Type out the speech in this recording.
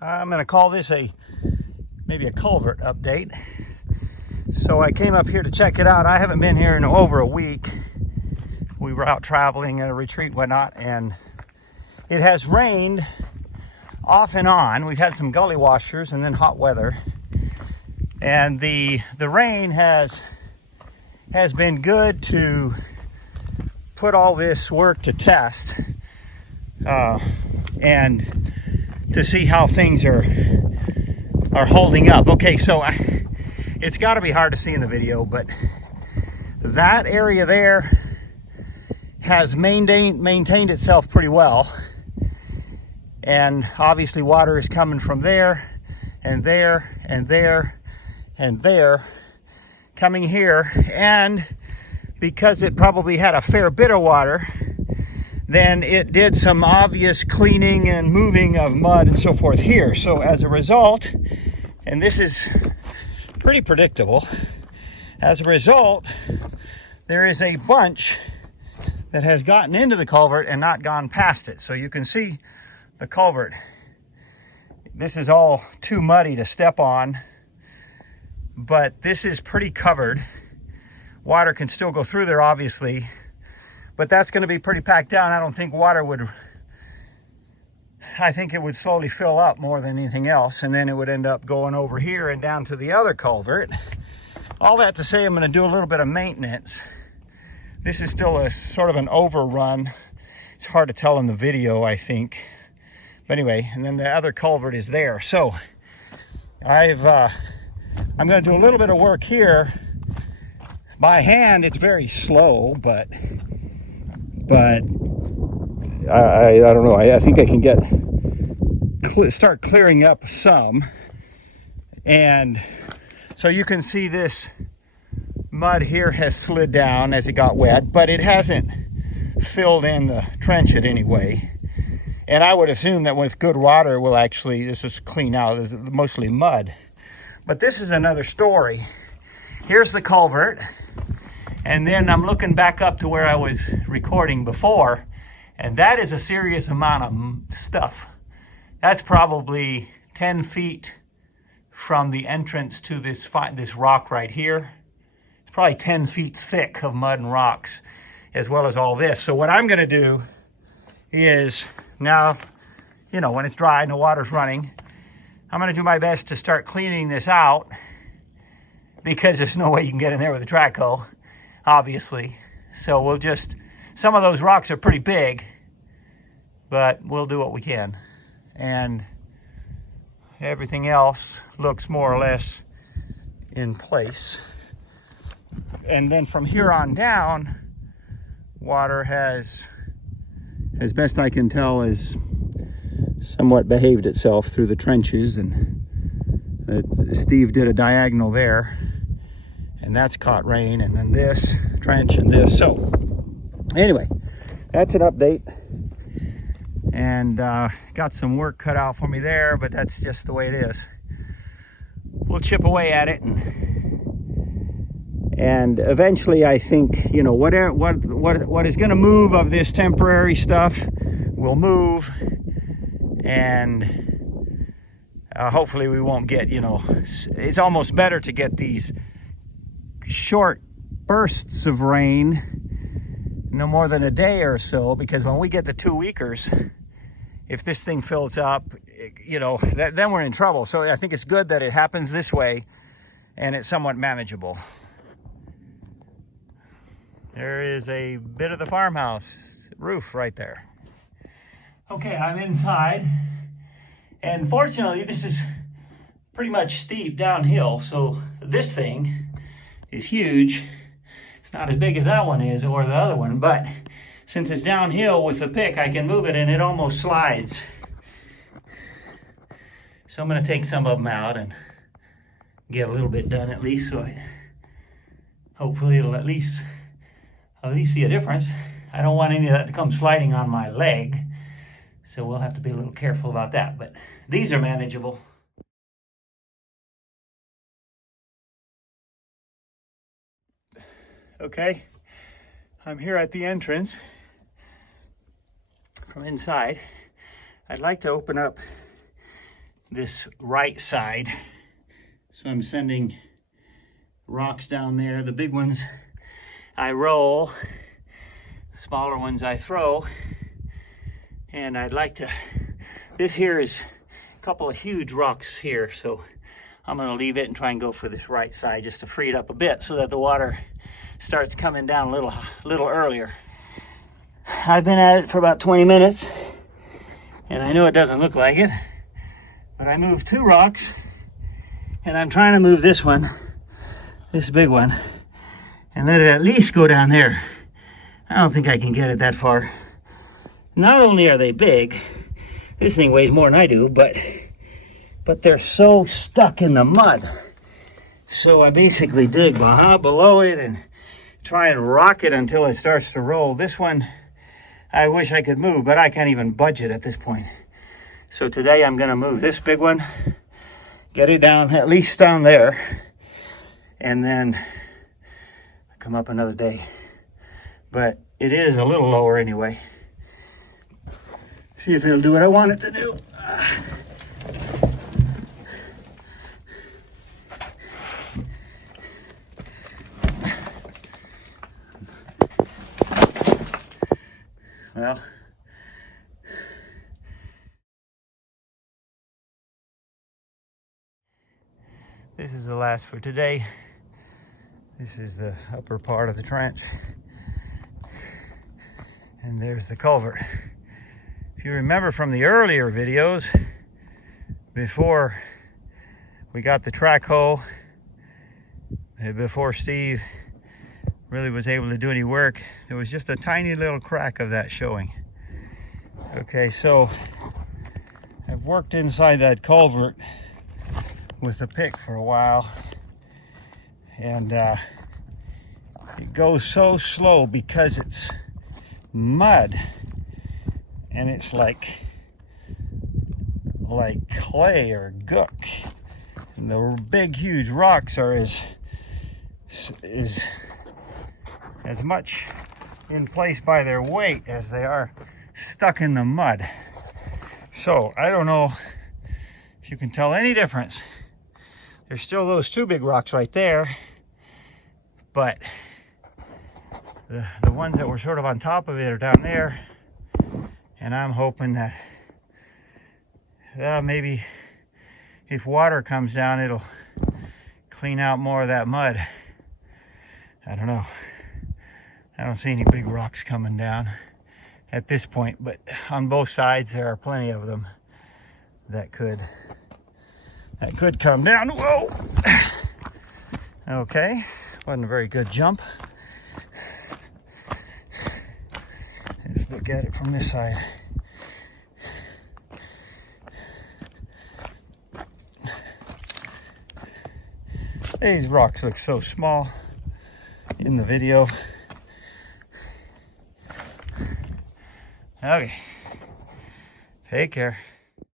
I'm going to call this maybe a culvert update. So I came up here to check it out. I haven't been here in over a week. We were out traveling at a retreat, whatnot, and it has rained off and on. We've had some gully washers and then hot weather, and the rain has been good to put all this work to test and to see how things are holding up. Okay, so it's got to be hard to see in the video, but that area there has maintained itself pretty well, and obviously water is coming from there and there and there and there coming here, and because it probably had a fair bit of water, then it did some obvious cleaning and moving of mud and so forth here. So as a result, and this is pretty predictable, as a result, there is a bunch that has gotten into the culvert and not gone past it. So you can see the culvert. This is all too muddy to step on, but this is pretty covered. Water can still go through there, obviously, but that's going to be pretty packed down. I don't think water would, I think it would slowly fill up more than anything else, and then it would end up going over here and down to the other culvert. All that to say, I'm going to do a little bit of maintenance. This is still a sort of an overrun. It's hard to tell in the video, I think. But anyway, and then the other culvert is there. So I'm going to do a little bit of work here. By hand, it's very slow, but I don't know. I think I can start clearing up some. And so you can see this mud here has slid down as it got wet, but it hasn't filled in the trench in any way. And I would assume that with good water, this is clean out. It's mostly mud. But this is another story. Here's the culvert. And then I'm looking back up to where I was recording before, and that is a serious amount of stuff. That's probably 10 feet from the entrance to this rock right here. It's probably 10 feet thick of mud and rocks, as well as all this. So what I'm going to do is, now, you know, when it's dry and the water's running, I'm going to do my best to start cleaning this out, because there's no way you can get in there with a track hoe, obviously. So we'll just, some of those rocks are pretty big, but we'll do what we can. And everything else looks more or less in place. And then from here on down, water has, as best I can tell, has somewhat behaved itself through the trenches, and Steve did a diagonal there, and that's caught rain, and then this trench and this. So anyway, that's an update, and got some work cut out for me there, but that's just the way it is. We'll chip away at it, and eventually, I think, you know, what is going to move of this temporary stuff will move, and hopefully we won't get, you know, it's almost better to get these short bursts of rain, no more than a day or so, because when we get the 2-weekers, if this thing fills up, you know, then we're in trouble. So I think it's good that it happens this way, and it's somewhat manageable. There is a bit of the farmhouse roof right there. Okay, I'm inside, and fortunately this is pretty much steep downhill, so this thing is huge. It's not as big as that one is, or the other one, but since it's downhill with the pick, I can move it and it almost slides. So I'm going to take some of them out and get a little bit done at least, so hopefully it'll at least see a difference. I don't want any of that to come sliding on my leg, so we'll have to be a little careful about that, but these are manageable. Okay, I'm here at the entrance from inside. I'd like to open up this right side. So I'm sending rocks down there. The big ones I roll, the smaller ones I throw. And I'd like to, this here is a couple of huge rocks here, so I'm gonna leave it and try and go for this right side just to free it up a bit so that the water starts coming down a little earlier. I've been at it for about 20 minutes, and I know it doesn't look like it, but I moved 2 rocks, and I'm trying to move this one, this big one, and let it at least go down there. I don't think I can get it that far. Not only are they big, this thing weighs more than I do, but they're so stuck in the mud. So I basically dig below it and try and rock it until it starts to roll. This one, I wish I could move, but I can't even budge it at this point. So today I'm gonna move this big one, get it down, at least down there, and then come up another day. But it is a little lower anyway. See if it'll do what I want it to do. Well, this is the last for today. This is the upper part of the trench. And there's the culvert. If you remember from the earlier videos, before we got the track hoe, before Steve really was able to do any work, there was just a tiny little crack of that showing. Okay, so I've worked inside that culvert with a pick for a while, and it goes so slow because it's mud, and it's like clay or gook, and the big huge rocks are as much in place by their weight as they are stuck in the mud. So I don't know if you can tell any difference. There's still those 2 big rocks right there, but the ones that were sort of on top of it are down there, and I'm hoping that maybe if water comes down, it'll clean out more of that mud. I don't know. I don't see any big rocks coming down at this point, but on both sides there are plenty of them that could come down. Whoa! Okay, wasn't a very good jump. Let's look at it from this side. These rocks look so small in the video. Okay, take care.